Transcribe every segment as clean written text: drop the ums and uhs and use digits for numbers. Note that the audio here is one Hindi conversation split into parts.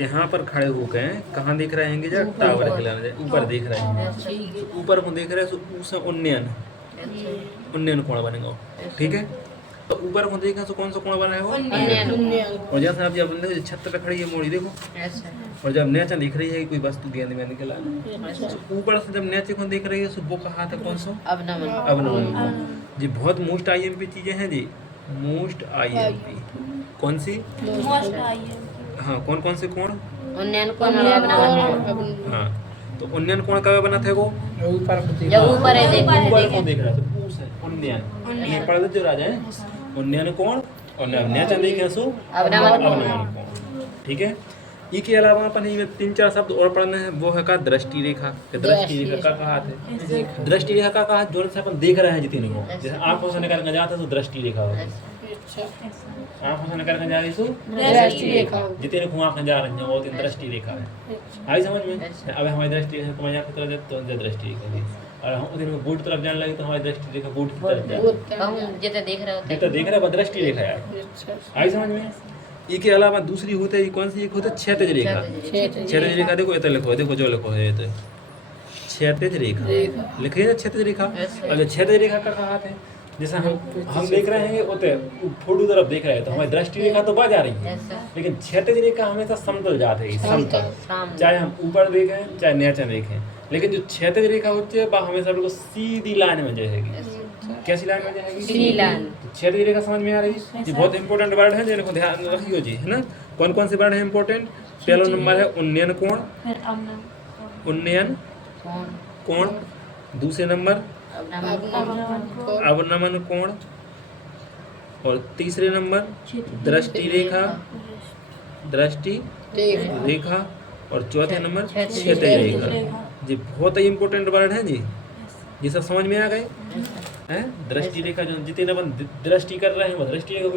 यहाँ पर खड़े होकर कहाँ देख रहे हैं जब टावर हिलाने ऊपर देख रहे हैं, ऊपर को देख रहे हैं तो उन्नयन उन्नयन कोण बनेगा, ठीक है। तो ऊपर को देखा तो कौन सा कोण बना है वो उन्नयन। और जैसे आप जब देखो छत पे खड़ी है मोड़ी देखो, और जब नीचे दिख रही है कोई वस्तु गेंद में निकला, तो ऊपर से जब नीचे को देख रही है तो वो कहा था कौन सा अवनमन। जी बहुत मोस्ट आईएमपी चीजें हैं जी, मोस्ट आईएमपी कौन सी, हाँ कौन कौन से कोण, उन्नयन कोण और अवनमन। हाँ तो उन्नयन कोण कब बना था वो ऊपर को देख रहा था उन्नयन, ये पढ़ जो राजा है उन्नयन कोण और नीचे देखे सो अवनमन कोण, ठीक है। इसके अलावा अपन में 3-4 शब्द और पढ़ने हैं, वो है का दृष्टि रेखा। दृष्टि रेखा का कहा है, दृष्टि रेखा का कहा जो से अपन देख रहे हैं जितने को, जैसे आंखों से निकल के जाता है तो दृष्टि रेखा होगी, आंखों से निकल के जा रही सो दृष्टि रेखा, जितने को आंखें जा रही हैं वो दृष्टि रेखा है। आई समझ में। अब हमारी दृष्टि रेखा को आंख की तरफ तो दृष्टि रेखा है, और हम उधर बोर्ड तरफ जाने लगे तो हमारी दृष्टि रेखा बोर्ड की तरफ जाए, हम जितना देख रहे होते जितना देख रहे हैं दृष्टि रेखा है। आई समझ में। इसके अलावा दूसरी होते है कौन सी, एक होता है क्षैतिज रेखा। क्षैतिज रेखा देखो इतना लिखो, देखो जो लिखो है तो क्षैतिज रेखा लिखिए ना, क्षैतिज रेखा। अगर क्षैतिज रेखा का कहा है, जैसे हम देख रहे हैं उते फोटो तरफ देख रहे हैं तो हमारी दृष्टि रेखा तो बाज आ रही है, लेकिन क्षैतिज रेखा हमेशा समतल जाते है, समतल, चाहे हम ऊपर देखें चाहे नीचे देखें, लेकिन जो क्षैतिज रेखा होती है वह हमेशा बिल्कुल सीधी लाइन में जाएगी। कैसी लाइन में जाएगी, सीधी लाइन। क्षैतिज रेखा समझ में आ रही है। ये बहुत इंपॉर्टेंट वर्ड है जिनको ध्यान रखियो जी, है ना। कौन कौन से वर्ड है इंपॉर्टेंट। पहला नंबर है उन्नयन कोण, उन्नयन कोण। दूसरे नंबर अवनमन कोण, और तीसरे नंबर दृष्टि रेखा, दृष्टि रेखा, और चौथे नंबर क्षैतिज रेखा। जी बहुत ही इंपॉर्टेंट वर्ड है जी, ये सब समझ में आ गए हैं। दृष्टि रेखा जो जितने अपन दृष्टि कर रहे हैं वो दृष्टि रेखा,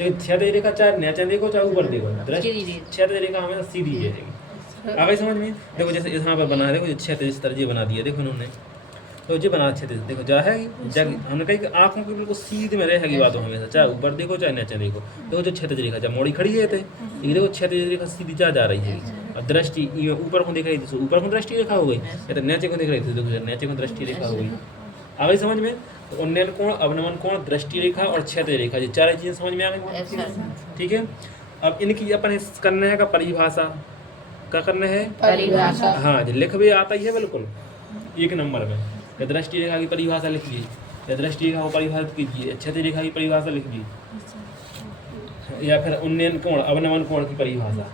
लेकिन क्षैतिज रेखा चाहे नीचे देखो चाहे ऊपर देखो, क्षैतिज रेखा हमेशा सीधी रहेगी। आ गई समझ में। देखो जैसे यहाँ पर बना है, देखो क्षैतिज इस तरह बना दिया, देखो उन्होंने तो जो बना क्षैतिज, देखो जा है हमने कही कि आंखों की बिल्कुल सीधे में रहेगी बातों हमेशा, चाहे ऊपर देखो चाहे नीचे देखो। देखो जो क्षैतिज रेखा जब मोड़ी खड़ी है थे, ये देखो क्षैतिज रेखा सीधी जा रही है। अब दृष्टि ऊपर को देख रही थी, ऊपर को दृष्टि रेखा हो गई, या तो नीचे को देख रही थी, देखो नीचे को दृष्टि रेखा हो गई। आ गई समझ में। तो उन्नयन कोण, अवनमन कोण, दृष्टि रेखा और क्षैतिज रेखा, ये चार चीजें समझ में आ गई, ठीक है। अब इनकी अपन करने है का परिभाषा, क्या करना है परिभाषा। हाँ जी लिख भी आता ही है बिल्कुल 1 नंबर में। या दृष्टि रेखा की परिभाषा लिखिए, या दृष्टि रेखा को परिभाषित कीजिए, क्षैतिज रेखा की परिभाषा लिखिए, या फिर उन्नयन कोण अवनमन कोण की परिभाषा,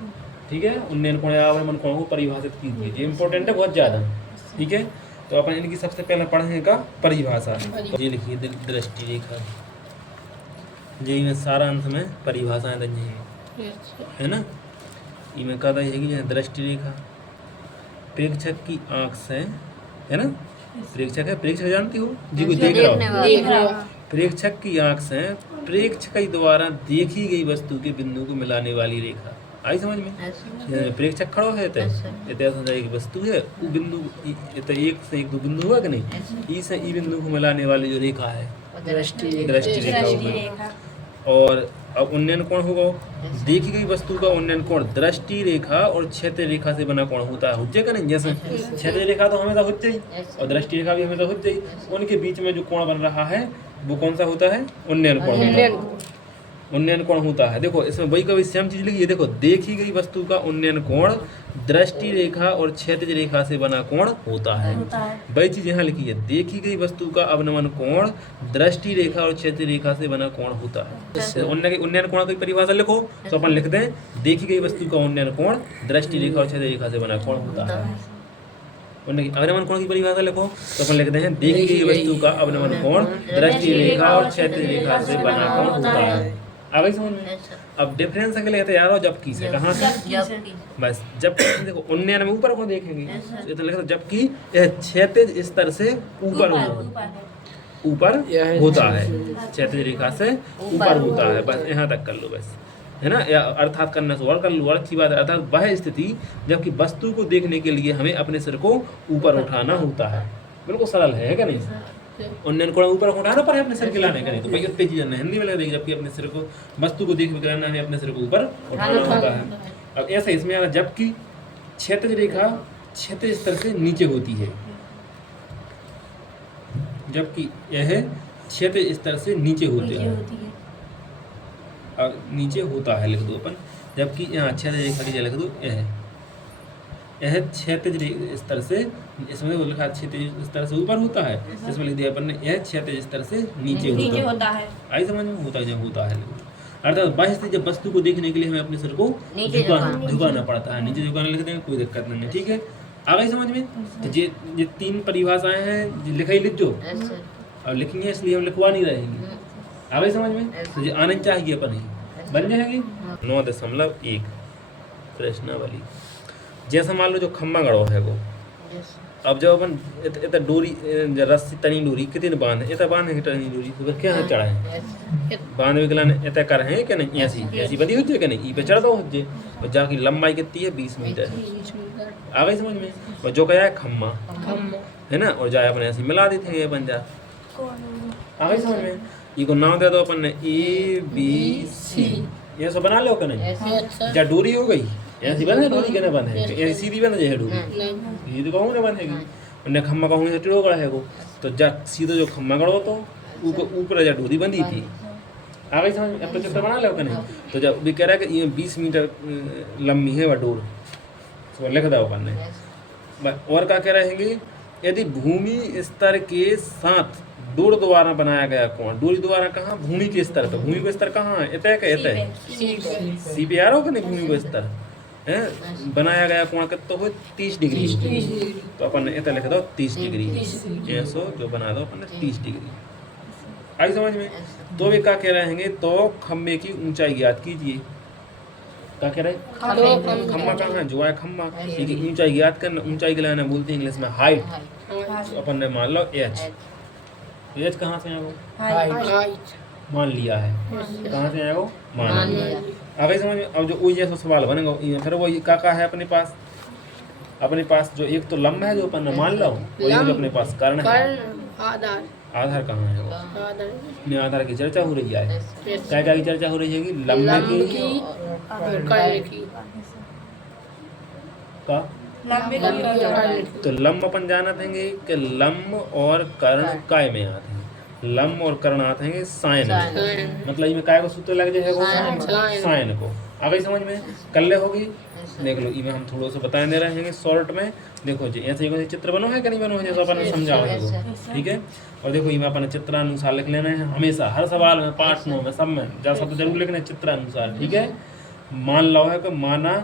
ठीक है। उन्नयन कोण या अवनमन कोण को परिभाषित कीजिए, ये इंपॉर्टेंट है बहुत ज़्यादा, ठीक है। तो अपन इनकी सबसे पहले पढ़ने का परिभाषा, ये लिखिए दृष्टि रेखा, जी में सारा अंत में परिभाषाएं दी है ना। इनमें कहा है कि दृष्टि रेखा प्रेक्षक की आँख से, है ना, प्रेक्षक है, प्रेक्षक जानती हो जी, कोई देख रहा हो, प्रेक्षक की आँख से प्रेक्षक द्वारा देखी गई वस्तु के बिंदु को मिलाने वाली रेखा। आई समझ में। प्रेक्षक खड़ो है तो एक वस्तु है, वो बिंदु तो एक से एक दो बिंदु हुआ कि नहीं, ई से ई बिंदु को मिलाने वाली जो रेखा है दृष्टि रेखा होगी। और अब उन्नयन कोण होगा, देखी गई वस्तु का उन्नयन कोण दृष्टि रेखा और क्षैतिज रेखा से बना कोण होता है, हुज्जे का नहीं। जैसे क्षैतिज रेखा तो हमेशा हुज्जे ही और दृष्टि रेखा भी हमेशा हुज्जे ही, उनके बीच में जो कोण बन रहा है वो कौन सा होता है, उन्नयन कोण। उन्नयन कोण होता है। देखो इसमें वही कभी सेम चीज लिखी है, देखो देखी गई वस्तु का उन्नयन कोण दृष्टि रेखा और क्षैतिज रेखा से बना कोण होता है। वही चीज यहाँ लिखी है, देखी गई वस्तु का अवनमन कोण दृष्टि रेखा और क्षैतिज रेखा से बना कोण होता है। उन्नयन कोण की परिभाषा लिखो तो अपन लिख दें, देखी गई वस्तु का उन्नयन कोण दृष्टि रेखा और क्षैतिज रेखा से बना कोण होता है। अवनमन कोण की परिभाषा लिखो तो अपन लिखते हैं, देखी गई वस्तु का अवनमन कोण दृष्टि रेखा और क्षैतिज रेखा से बना कोण होता है। आ गई समझ में। अब डिफरेंस के लिए तैयार हो, जबकि से कहाँ से, बस जबकि देखो उन्नयन में ऊपर को देखेंगे तो लिखो जबकि यह क्षैतिज स्तर से ऊपर ऊपर होता है, क्षैतिज रेखा से ऊपर होता है, बस यहाँ तक कर लो बस, है ना। या अर्थात करने से और कर लो, अच्छी बात है। अर्थात वह स्थिति जबकि वस्तु को देखने के लिए हमें अपने सिर को ऊपर उठाना होता है, बिल्कुल सरल है क्या नहीं। उन्नयन कोण ऊपर उठाना पर अपने सिर के लाने का नहीं, तो भाई उतनी चीज़ हिंदी में लगा देगी, जबकि अपने सिर को वस्तु को देख कर हमें अपने सिर को ऊपर उठाना होता है। अब ऐसा इसमें आएगा जबकि क्षैतिज रेखा क्षैतिज स्तर से नीचे होती है, जबकि यह क्षैतिज स्तर से नीचे होता है और नीचे होता है लिख दो अपन, जबकि यहाँ क्षैतिज रेखा की जगह लिख दो यह क्षैतिज स्तर से, इसमें वो लिखा क्षैतिज स्तर से ऊपर होता है, इसमें लिख दिया अपन ने यह क्षैतिज स्तर से नीचे होता है। आई समझ में? होता है अर्थात बाह्य से जब वस्तु को देखने के लिए हमें अपने सिर को झुकाना पड़ता है, नीचे झुकाने लिखते हैं, कोई दिक्कत नहीं है, ठीक है। आ गई समझ में? तो ये तीन परिभाषाएं हैं, लिखाई लिख जो और लिखेंगे इसलिए हम लिखवा नहीं रहेंगे। आ गई समझ में? तो ये आना चाहिए अपन ही बन जाएगी। 9.1 प्रश्नावली। जैसा मान लो जो खम्मा गड़ो है वो, अब जब अपन इतना डोरी रस्सी तनी डोरी कितने बांध है, इतना बांध है तनी डोरी तो क्या है चढ़ा है बांध विकलान इतना कर है कि नहीं, ऐसी बदी हो जाए कि नहीं, ई पे चढ़ दो हो जाए और जाकी लंबाई कितनी है 20 मीटर। आ गई समझ में? और जो क्या है खम्मा है ना, और जाए अपन ऐसे मिला देते हैं अपन जा। आ गई समझ में? ये को नाम दे दो अपन ने ABC, ये सब बना लो कि नहीं। जा डोरी हो गई ऐसी बने, डोरी के ना बने ऐसी सीधी बन जाए डोरी, ये तो कहूँ ना बनेगी, उन्हें खम्मा कहूँ से टेढ़ो गड़ा है वो, तो जा सीधो जो खम्मा गड़ो तो ऊपर जा डोरी बंधी थी। आ गई समझ में? अब तो चित्र बना लो कि नहीं। तो जब भी कह रहा है कि ये 20 मीटर लंबी है वह डोर, तो लिख दो अपन ने। और क्या कह रहेंगे, यदि भूमि स्तर के साथ डोर द्वारा बनाया गया कोण, डोरी द्वारा कहाँ, भूमि के स्तर पर, भूमि को स्तर कहाँ है, इतने का इतने सी पे आ रहा हो कि नहीं, भूमि को स्तर है बनाया गया कोण कितना हो 30 डिग्री, तो अपन ने इतना लिख दो 30 डिग्री, ऐसो जो बना दो अपन ने 30 डिग्री। आई समझ में? तो भी क्या कह रहेंगे, तो खम्बे की ऊंचाई ज्ञात कीजिए। क्या कह रहे, खम्मा कहाँ है, जो है खम्मा, ठीक ऊंचाई ज्ञात करना, ऊंचाई के लिए बोलते हैं इंग्लिश में हाइट, तो अपन ने मान लो एच कहाँ से आएगा, मान लिया है, कहाँ से आएगा मान लिया। अगर समझ में? अब जो वही जैसा सवाल बनेगा फिर वो क्या है अपने पास जो एक तो लंब है जो अपन ने मान लो, वही जो अपने पास कर्ण है, आधार कहाँ है वो, अपने आधार की चर्चा हो रही है। क्या की चर्चा हो रही है, लंब की का, तो लंब अपन जाना देंगे कि लंब और कर्ण काय में आते हैं, लंब और कर्ण आते हैं साइन में, मतलब इसमें काय को सूत्र लग जाएगा साइन को। आ गई समझ में? कल होगी देख लो, इमें हम थोड़ा सा बताए दे रहे हैं शॉर्ट में। देखो जी ऐसे चित्र बनो है कि नहीं बनो है, जैसा अपन ने समझा है, ठीक है। और देखो इमें अपन चित्रानुसार लिख लेना है हमेशा, हर सवाल में, पाठ में, सब में जैसा तो जरूर लिखना है चित्रानुसार, ठीक है। मान लो है कि माना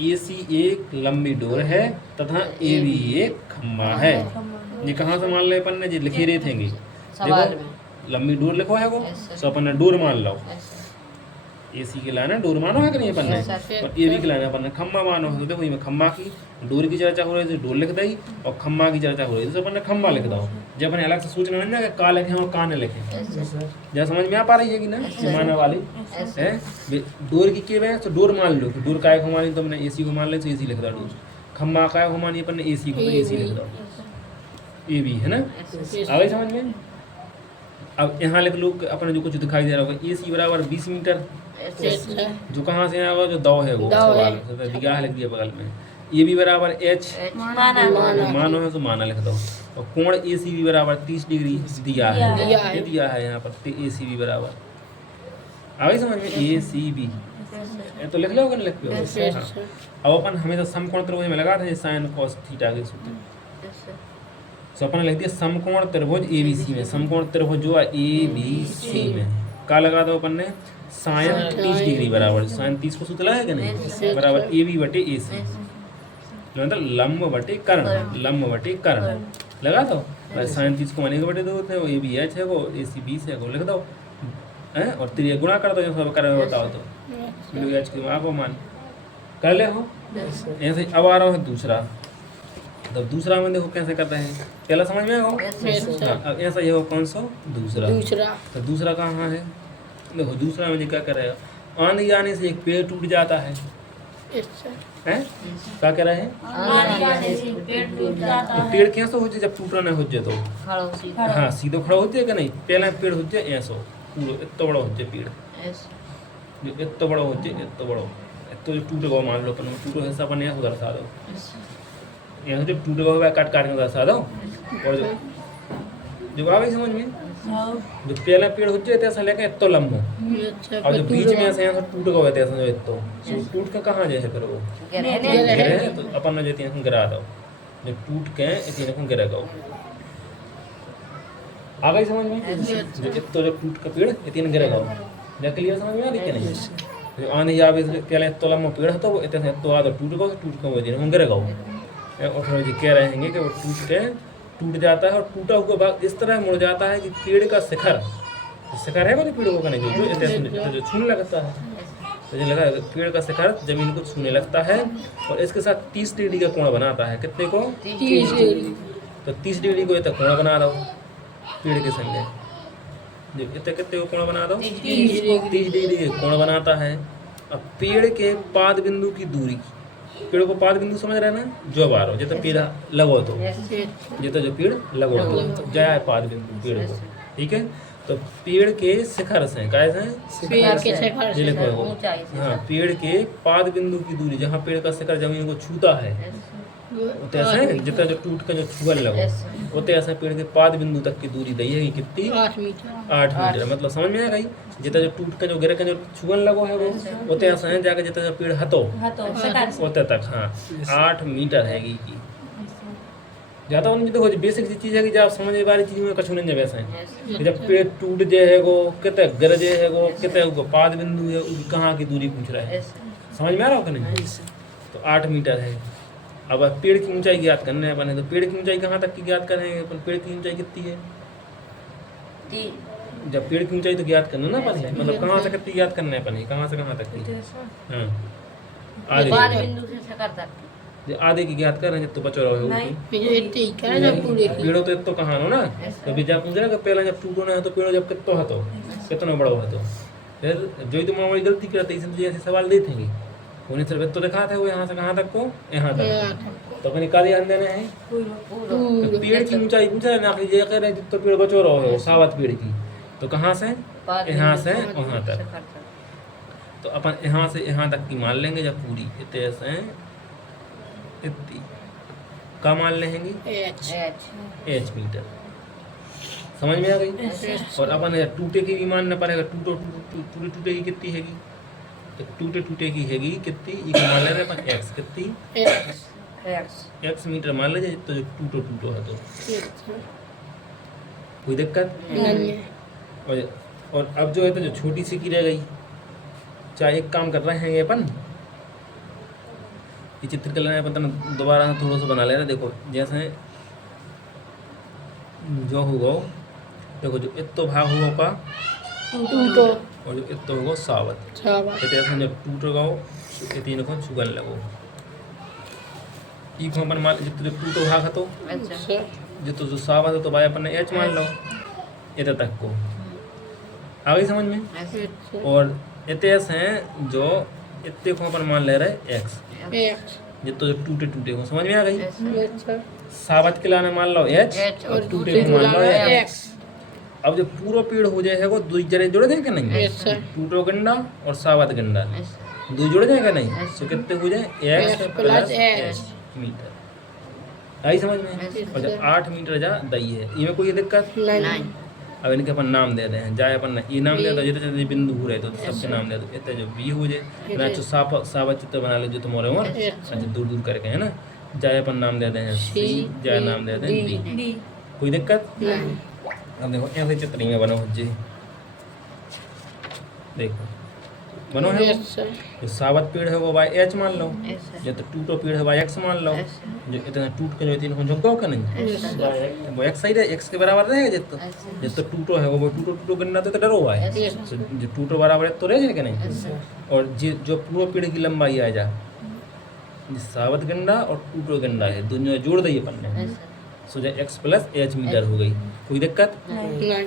AC एक लंबी डोर है तथा AB एक खम्बा है। ये कहाँ से मान ले अपन ने, जी लिखे रहे थे, देखो लंबी डोर लिखो है वो, तो अपन ने डोर मान लो, AC के लाना डोर मानो है कि नहीं अपन ने, और AB के लाना अपन ने खम्बा मानो है। तो देखो इसमें खम्बा की डोर की चर्चा हो रही है तो डोर लिख दी, और खम्बा की चर्चा हो रही है तो अपन ने खम्बा लिख दो। जब अपन अलग से सोचना नहीं ना का लिखे और का न लिखे, जब समझ में आ पा रही है कि ना माना वाली है। डोर की के तो डोर मान लो, डोर काय को मानी तो अपने AC को मान ले तो AC लिख दो, डोर खम्बा काय को मानी अपन ने AC को तो AC लिख दो, AB है ना। आ गई समझ में? अब यहाँ लिख लो अपने जो कुछ दिखाई दे रहा होगा, AC बराबर 20 मीटर, जो कहाँ से आया होगा, जो दो है वो सवाल दिया है, लिख दिया बगल में। AB बराबर H मानो है तो माना लिख दो, और कोण ACB बराबर 30 डिग्री दिया है, ये दिया है यहाँ पर ACB बराबर। आ गई समझ में? ACB तो लिख लो, लिख लो। अब अपन हमेशा समकोण त्रिभुज में लगाते हैं साइन कॉस थीटा के सूत्र, तो अपन लिख दिया समकोण त्रिभुज ABC में, समकोण त्रिभुज जो है ABC में का लगा दो अपन ने साइन 30 डिग्री बराबर, साइन 30 को सूत्र लगाया कि नहीं, बराबर AB बटे AC, मतलब लंब बटे कर्ण, लंब बटे कर्ण लगा दो। साइन 30 को माने के बटे 2 होते हैं, वो AB H है, वो AC 20 है, वो लिख दो हैं, और 3 गुणा कर दो, जब कर बताओ तो H के आपको मान कर ले हो ऐसे। अब आ रहा है दूसरा, तो दूसरा में देखो कैसे करते हैं, पहला समझ में आओ। अब ऐसा ये हो कौन सा दूसरा, तो दूसरा कहाँ है, देखो दूसरा में क्या करेगा, आने जाने से एक पेड़ टूट जाता है, हैं क्या कह रहे हैं, तो पेड़ कैसे हो जाए जब टूटा नहीं हो जाए तो, हाँ सीधो खड़ा हो जाए कि नहीं, पहले पेड़ हो जाए ऐसो पूरा इतना बड़ा हो जाए पेड़, जो इतना बड़ा हो जाए, इतना बड़ा तो जो टूट गो मान लो अपन टूटो हिस्सा अपन यहाँ से दर्शा दो, यहाँ से टूट गो है काट काट के दर्शा दो। और जो आ गई समझ में, जो पहला पेड़ हो जाए ऐसा लेके इतो लंबो, और जो बीच में ऐसे यहाँ टूट गो है ऐसा जो इतो टूट के कहाँ जाए फिर वो गिरे, तो अपन ने जो यहाँ गिरा दो, जो टूट के इतने को गिरा गो। आ गई समझ में, जो इतो जो टूट का पेड़ इतने गिरा गो, या क्लियर समझ में आ रही क्या नहीं। जो आने या पहले इतो लंबो पेड़ तो वो इतने इतो आ टूट गो वो इतने गिरा गो। और फिर जी कह रहे हैं कि वो टूट जाता है और टूटा हुआ भाग इस तरह मुड़ जाता है कि पेड़ का शिखर है वो पेड़ को नहीं जो छूने लगता है, तो जो लगा पेड़ का शिखर जमीन को छूने लगता है और इसके साथ 30 डिग्री का कोण बनाता है। कितने को 30 डिग्री। तो 30 डिग्री को इतना कोण बना दो पेड़ के संगे, जो इतने कितने को कोण बना दो 30 डिग्री के कोण बनाता है। अब पेड़ के पाद बिंदु की दूरी, पेड़ को पाद बिंदु समझ रहे ना, जो बारो जितना पेड़ लगो तो जितना जो पेड़ लगो तो जाए पाद बिंदु पेड़ को, ठीक है। तो पेड़ के शिखर से कैसे लिखो, हाँ पेड़ के पाद बिंदु की दूरी जहाँ पेड़ का शिखर जमीन को छूता है ऐसे जितना जो टूट का जो छुअल लगो होते ऐसे पेड़ के पाद बिंदु तक की दूरी दी है कितनी 8 मीटर। मतलब समझ में आ गई, जितना जो टूट का जो गिर का जो छुअल लगो है वो होते ऐसे है जाकर जितना जो पेड़ हतो होते तक, हाँ 8 मीटर हैगी की ज़्यादा उनकी देखो बेसिक चीज़ है कि जब आप समझ वाली चीज़ में कछू नहीं वैसे है। जब पेड़ टूट जाए है वो कितने गिर जाए है वो कितने पाद बिंदु है कहाँ की दूरी पूछ रहा है, समझ में आ रहा हो कि नहीं। तो 8 मीटर है। अब पेड़ की ऊंचाई ज्ञात करना है अपन, तो पेड़ की ऊंचाई कहाँ तक की ज्ञात करेंगे अपन, पेड़ की ऊंचाई कितनी है, जब पेड़ की ऊंचाई तो ज्ञात करना ना अपन, मतलब कहाँ से कितनी ज्ञात करना है अपन, कहाँ से कहाँ तक की, आधे की ज्ञात कर रहे हैं तो बचो रहो पेड़ों तो इतो कहाँ ना, कभी जब पूछ रहे पहला जब टूटो ना तो पेड़ों जब कितो है तो कितना बड़ो है, तो फिर जो तुम हमारी गलती करते इसलिए ऐसे सवाल देते हैं उन्हें सिर्फ तो दिखाते हैं वो यहाँ से कहाँ तक को यहाँ तक, तो अपने का ध्यान देना है। तो पेड़ की ऊंचाई पूछा ना कि ये कह रहे हैं तो पेड़ बचो रहो है सावत पेड़ की, तो कहाँ से यहाँ से वहाँ तक, तो अपन यहाँ से यहाँ तक की मान लेंगे जब पूरी इतने से इतनी का मान लेंगे एच मीटर, समझ में आ गई। और अपन टूटे की भी मानना पड़ेगा, टूटे की कितनी हैगी, टूटे की हैगी कितनी ये मान ले रहे अपन एक्स कितनी एक्स मीटर मान लीजिए तो जो टूटो है तो कोई दिक्कत नहीं। और अब जो है तो जो छोटी सी की रह गई, चाहे एक काम कर रहे हैं ये अपन ये चित्रकला है अपन दोबारा थोड़ा सा बना लेना। देखो जैसे जो होगा देखो जो इतो भाग हुआ का टूटो और जो इतो होगा सावत ऐसे जब टूट गो तीन को छुगन लगो ई को अपन मान जितने जो टूटो भाग है तो जितो जो सावत है तो भाई अपन ने एच मान लो इतने तक को आ गई समझ में। और इतने हैं जो इतने को अपन मान ले रहे एक्स जितो जो टूटे को समझ में आ गई। सावत के लाने मान लो एच और टूटे को मान लो एक्स। अब जब पूरा पेड़ हो जाए है वो दो जरे जुड़ जाएगा नहीं, टूटो गंडा और सावत गंडा दो जुड़ जाएगा नहीं, तो कितने हो जाए एक्स प्लस एच मीटर, आई समझ में। और जब 8 मीटर जा दई है इनमें कोई दिक्कत नहीं। अब इनके अपन नाम दे दें, जाए अपन ये नाम दे दो जितने बिंदु हो रहे तो सबके नाम दे दो, इतने जो बी हो जाए ना तो सावत चित्र बना ले जो तुम्हारे हो अच्छा दूर दूर करके है ना, जाए अपन नाम दे दें सी, जाए नाम दे दें डी, कोई दिक्कत नहीं। अब देखो ऐसे चित्र में बनो जी, देखो बनो है जो सावत पेड़ है वो बाई एच मान लो, जो तो टूटो पेड़ है बाई एक्स मान लो, जो इतना टूट के जो तीन झुकाओ का नहीं वो एक्स साइड है एक्स के बराबर रहेगा, जितना टूटो है वो टूटो गन्ना तो डरो हुआ है जो टूटो बराबर है तो रह जाएगा नहीं। और जो पूरा पेड़ की लंबाई आ जा सावत गंडा और टूटो गंडा है दोनों जोड़ दी अपन ने, सो जो एक्स प्लस एच मीटर हो गई, कोई दिक्कत नहीं।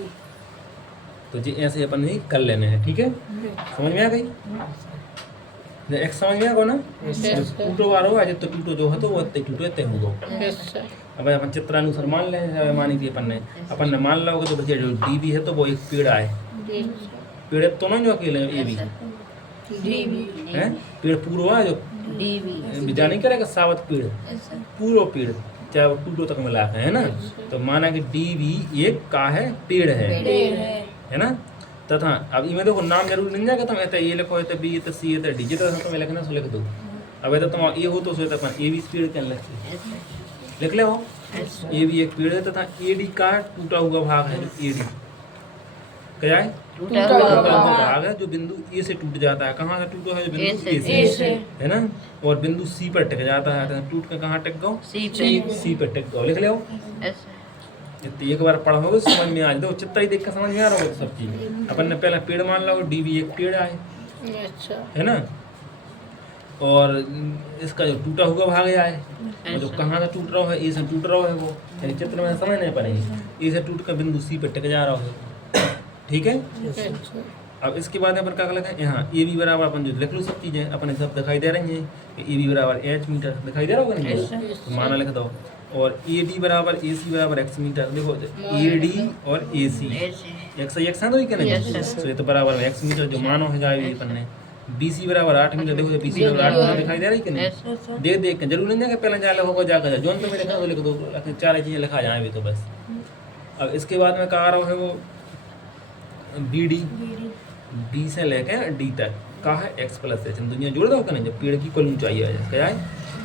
तो जी ऐसे अपन ही कर लेने हैं, ठीक है समझ में आ गई। जो एक्स समझ में आ गो ना, टूटो वार होगा जो तो टूटो जो है तो वो टूटो इतने होगा। अब अपन चित्रानुसार मान लें मानी थी अपन ने मान लो तो भैया जो डी भी है तो वो एक पेड़ आए, पेड़ तो ना जो अकेले ये भी है पेड़ पूर्व है जो विचार नहीं करेगा सावत पेड़ पूर्व पेड़ चाहे वो टूटो तक मिला है ना। तो माना कि डी भी एक का है पेड़ है ना। तथा अब इनमें देखो नाम जरूर नहीं जाएगा तुम ऐसा ये लिखो तो बी तो सी तो डी जितना तुम्हें लिखना सो लिख दो। अब ऐसा तुम ये हो तो सोचता अपन ए भी पेड़ क्या लिख ले हो ये भी एक पेड़ है तथा ए डी का टूटा हुआ भाग है जो ए डी क्या है टूटा हुआ भाग है जो बिंदु ए से टूट जाता है। कहाँ से टूटा है जो बिंदु ए से है ना। और बिंदु सी पर टिक जाता है तो टूट कर कहाँ टिक गो सी पर टिक गो लिख ले एक बार पढ़ोगे समझ में आ जाए। चित्ता ही देख कर समझ में आ रहा होगा सब चीज। अपन ने पहला पेड़ मान लो डी भी एक पेड़ आए है ना। और इसका जो टूटा हुआ भाग है जो कहाँ से टूट रहा है ए से टूट रहा है वो यानी चित्र में समझ नहीं पड़ेगी। ए से टूट कर बिंदु सी पर टिक जा रहा है ठीक है। अब इसके बाद अपन क्या लगा यहाँ ए बी बराबर अपन जो लिख लो सब चीजें अपने सब दिखाई दे रही हैं कि ए बी बराबर एच मीटर दिखाई दे रहा होगा नहीं तो माना लिख दो। और ए डी बराबर ए सी बराबर एक्स मीटर देखो ए डी और ए सी एक्स एक्स है तो क्या नहीं तो ये तो बराबर में एक्स मीटर जो मानो है जाए अपन ने बी सी बराबर 8 मीटर देखो बी सी बराबर 8 मीटर दिखाई दे रही कि नहीं देख के जरूर नहीं जाएगा पहले जा होगा जाकर जो तो मैं लिखा तो लिख दो चार चीज़ें लिखा जाए भी तो बस। अब इसके बाद में कहा रहा है वो बी डी डी से लेके डी तक का है एक्स प्लस एच दुनिया जोड़ दो नहीं जब पेड़ की कुल ऊंचाई है क्या है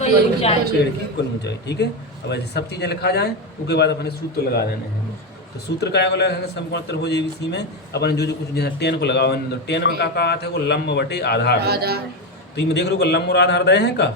पेड़ की कुल ऊंचाई ठीक है। अब ऐसे सब चीज़ें लिखा जाए उसके बाद अपने सूत्र लगा देने हैं। तो सूत्र का लगाएंगे समकोण त्रिभुज एबीसी में अपन जो कुछ जैसे 10 को लगाओ तो 10 में क्या कहा था वो लंब बटे आधार। तो ये देख लो लंब और आधार दे हैं का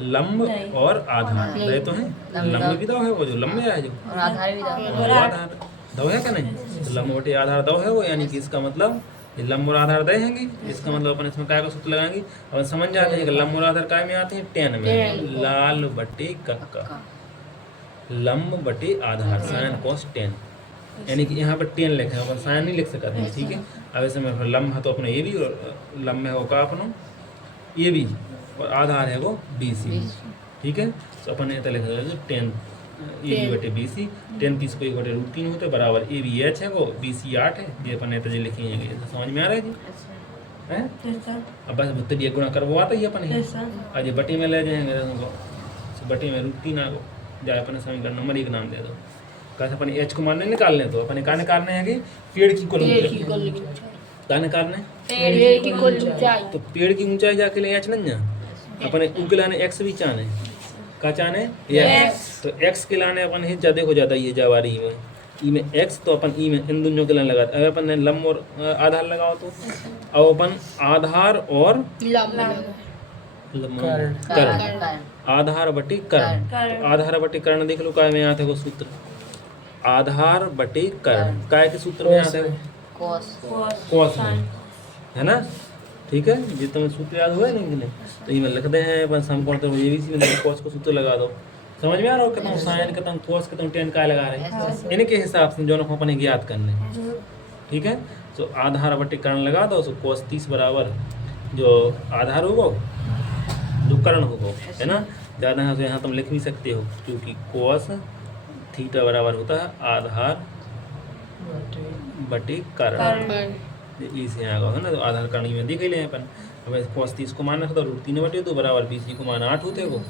लंब और आधार दे तो है लंब भी दो है वो जो लंब है जो आधार दो है क्या नहीं तो लंब बटे आधार दो है वो यानी कि इसका मतलब लंब और आधार दे हैं इसका मतलब अपन इसमें काय का सूत्र लगाएंगे। अपन समझ जाते हैं कि लंब और आधार काय में आते हैं 10 में लाल बटे कक्का लंब बटे आधार साइन कॉस 10 यानी कि यहाँ पर 10 लिखा है अपन साइन नहीं लिख सकते हैं ठीक है। अब ऐसे में लंब है तो अपना ये भी और लंब है होगा अपना ये भी और आधार है वो बी सी ठीक है। तो अपन ऐसा लिख सकते हैं 10 ए बी बटे बी सी 10 30 को 1 बटे √3 होते बराबर ए बी एच है वो बी सी 8 है ये अपन ऐसे लिखेंगे तो समझ में आ रहा है जी हैं। अब बस भुत्तरी गुणा करवो आता ही अपन आज बटे में ले जाएंगे बटे में √3 आ गो जाए अपने समीकरण नंबर 1 नाम दे दो कैसे अपन एच को मानने निकालने तो अपन क्या निकालने हैं कि पेड़ की कुल ऊंचाई क्या निकालने पेड़ की कुल ऊंचाई तो पेड़ की ऊंचाई जाके लिए एच नहीं जा अपने ऊ के लाने एक्स भी चाहने का चाहने एक्स तो एक्स के लाने अपन ही ज्यादा हो जाता ये जवारी में ई में एक्स तो अपन ई में इन दोनों के लाने लगा अब अपन ने लंब और आधार लगाओ तो अब अपन आधार और कर्ण आधार बटे कर्ण तो आधार बटे कर्ण देख लो काय में आते वो सूत्र आधार बटे कर्ण काय के सूत्र में आते हैं कॉस में है ना ठीक है ये तुम्हें सूत्र याद हुआ है नहीं तो ये लिखते हैं अपन समकोण त्रिभुज एबीसी में कॉस को सूत्र लगा दो समझ में आ रहा हो कितना साइन कितना कॉस कितना tan काय लगा रहे हैं इनके हिसाब से जो अपन ज्ञात करने ठीक है। तो आधार बटे कर्ण लगा दो तो cos 30 बराबर जो आधार होगा जो कर्ण होगा है ना ज़्यादा है तो यहाँ तुम लिख भी सकते हो क्योंकि cos थीटा बराबर होता है आधार बटे कर्ण इसे आएगा है ना। तो आधार कर्ण में देख ले अपन अब cos 30 को मान रख दो √3 बटे 2 बराबर BC को मान 8 होते वो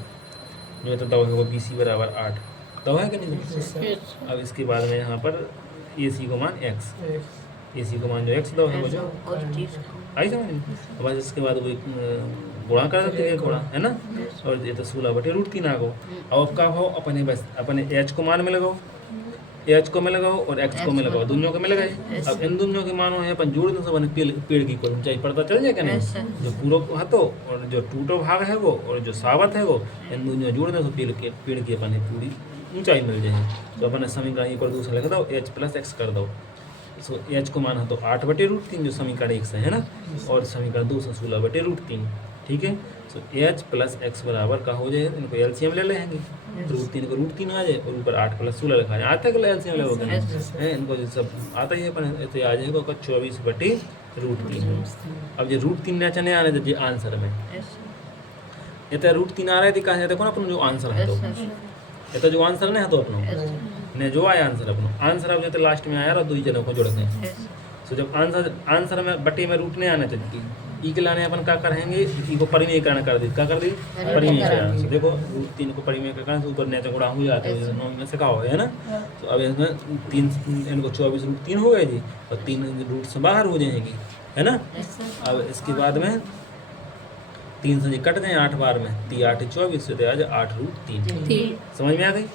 जो तो दो है वो BC बराबर 8 दो है कि नहीं। अब इसके बाद में यहाँ पर AC को मान x AC को मान जो x दो है वो जो आई समझ में। बस इसके बाद वो गुणा कर देते हैं गुणा है ना और ये तो 16 बटे √3 आ गो। अब क्या हो अपने बस अपने h को मान में लगाओ एच को में लगाओ और एक्स को में लगाओ दोनों को में लगाए। अब इन दोनों के मानो है अपन जोड़ दो सब पेड़ की कुल ऊंचाई पता चल जाएगा नहीं जो पूरा हाथों और जो टूटो भाग है वो और जो सावत है वो इन दोनों जोड़ दो तो पेड़ की अपन पूरी ऊंचाई मिल जाए। तो अपन समीकरण एक और दूसरा लिख दो h + x कर दो। सो एच को मान तो 8 बटे √3 जो समीकरण 1 से है ना और समीकरण 2 से 16 बटे √3 ठीक है। सो h + x बराबर का हो जाए इनको एलसीएम ले लेंगे √3 को √3 आ जाए और ऊपर 8 + 16 लिखा जाए आता है एलसीएम ले होगा है इनको सब आता ही है अपन तो आ जाएगा 24 बटे √3। अब ये √3 ना चने आने दीजिए आंसर में ये तो √3 आ रहा है कहाँ देखो ना अपन जो आंसर है तो ये तो जो आंसर नहीं है तो अपना ने जो आया आंसर अपना आंसर अब जो लास्ट में आया और दो ही जनों को जोड़ते हैं। तो जब आंसर में बटे में रूट नहीं आने चाहिए ई के लाने अपन क्या करेंगे, ई को परिमेयकरण कर दी, क्या कर दी परिमेयकरण से। देखो रूट 3 को परिमेयकरण से ऊपर नीचे गुणा हो जाते हैं, 9 में से क्या हो गया ना। तो अब इसमें 3 इनको 24 रूट 3 हो गए जी, और 3 रूट से बाहर हो जाएंगी, है ना। अब इसके बाद में 3 से कट जाए 8 बार में, 3 8 24 से आज 8 रूट 3 समझ में आ गई,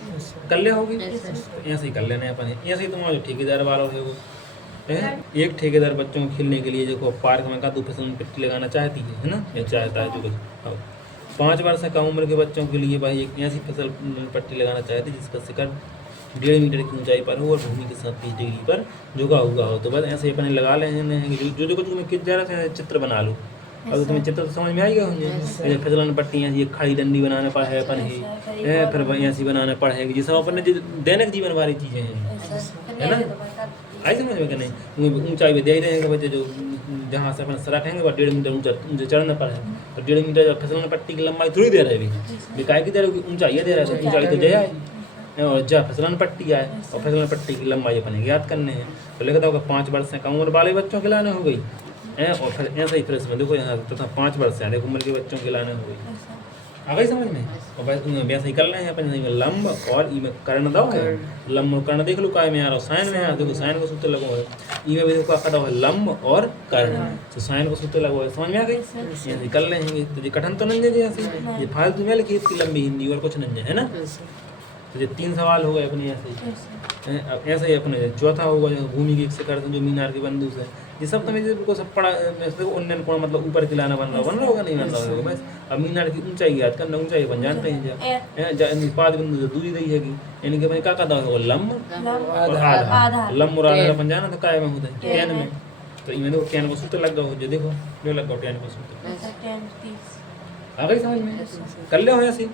कर ले होगी। ऐसे ही कर लेना अपन, ऐसे ही तुम्हारा जो ठेकेदार वाला है वो है। एक ठेकेदार बच्चों को खेलने के लिए जो पार्क में का 2 फिसल पट्टी लगाना चाहती है ना, या चाहता है जो कुछ। 5 वर्ष से कम उम्र के बच्चों के लिए भाई एक ऐसी फिसल पट्टी लगाना चाहती है जिसका शिखर 1.5 मीटर की ऊंचाई पर हो और भूमि के साथ 30 डिग्री पर झुका हुआ हो। तो बस ऐसे अपने लगा लेने हैं, जो कुछ तुम्हें किस जरा से चित्र बना लो। अब तुम्हें चित्र तो समझ में आएगा होंगे, फिसलन पट्टी ये खड़ी डंडी बनाने पर है अपन ही, फिर ऐसी बनाने पड़ेगी, ये सब अपने दैनिक जीवन वाली चीज़ें हैं, है ना। आई समझ में कि नहीं, ऊंचाई भी दे ही रहेगा बच्चे, जो जहाँ से अपन सड़क है वह 1.5 मीटर ऊंचा चढ़ना पड़ा है, तो 1.5 मीटर फिसलन पट्टी की लंबाई थोड़ी दे रहा है, बेकार की दे रहा है, ऊंचाई दे रहा है, ऊंचाई तो जय आए और जहाँ फिसलन पट्टी आए, और फिसलन पट्टी की लंबाई अपन याद करने हैं। तो लिखता होगा 5 वर्ष से कम उम्र वाले बच्चों के लाने हो गई है, और फिर ऐसा ही फिर इसमें देखो यहाँ तथा 5 वर्ष से अधिक उम्र के बच्चों के लाने हो गई। आ गई समझ में। और बस वैसे ही कर रहे हैं अपन, लंब और ई में कर्ण दाव है, लंब और कर्ण देख लो काय में आ रहा हो, साइन में आ देखो, साइन का सूत्र लगो है, ई में भी देखो क्या है लंब और कर्ण, तो साइन का सूत्र लगो है, समझ में आ गई। ऐसे ही कर लेंगे, तो ये कठिन तो नहीं है जैसे, ये फालतू में लिखी इसकी लंबी हिंदी और कुछ नहीं है ना। तो ये 3 सवाल हो गए अपने ऐसे ही। अब ऐसे ही अपने चौथा होगा जो भूमि के शिखर से जो मीनार के बंधु से, ये सब तो मेरे को सब पढ़ा, उन्नयन कोण मतलब ऊपर खिलाना बन रहा होगा नहीं बन रहा होगा बस। अब मीनार की ऊंचाई याद करना, ऊंचाई बन जानते हैं जा पाद बिंदु से दूरी रही है, यानी कि भाई क्या कहता होगा लंब और आधा, लंब और आधा बन जाना तो काय में होता है टेन में। तो इनमें देखो टेन का सूत्र लग गया हो, जो देखो जो लग गया टेन का सूत्र, आ गई समझ में। कर ले हो ऐसे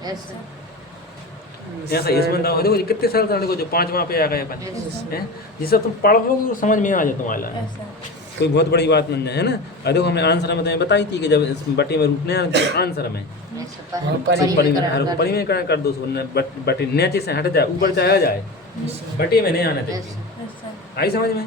ऐसा इसमें दाव देखो कितने साल से देखो जो 5वां पे आ गए अपन हैं, जिससे तुम पढ़ोगे तो समझ में आ जाए तुम्हारा, कोई बहुत बड़ी बात नहीं है ना। देखो हमने आंसर में तुम्हें बताई थी कि जब इस बटी में रूटने आंसर में परिमेयकरण कर दो, बटी नीचे से हट जाए ऊपर जाया जाए, बटी में नहीं आना चाहिए। आई समझ में।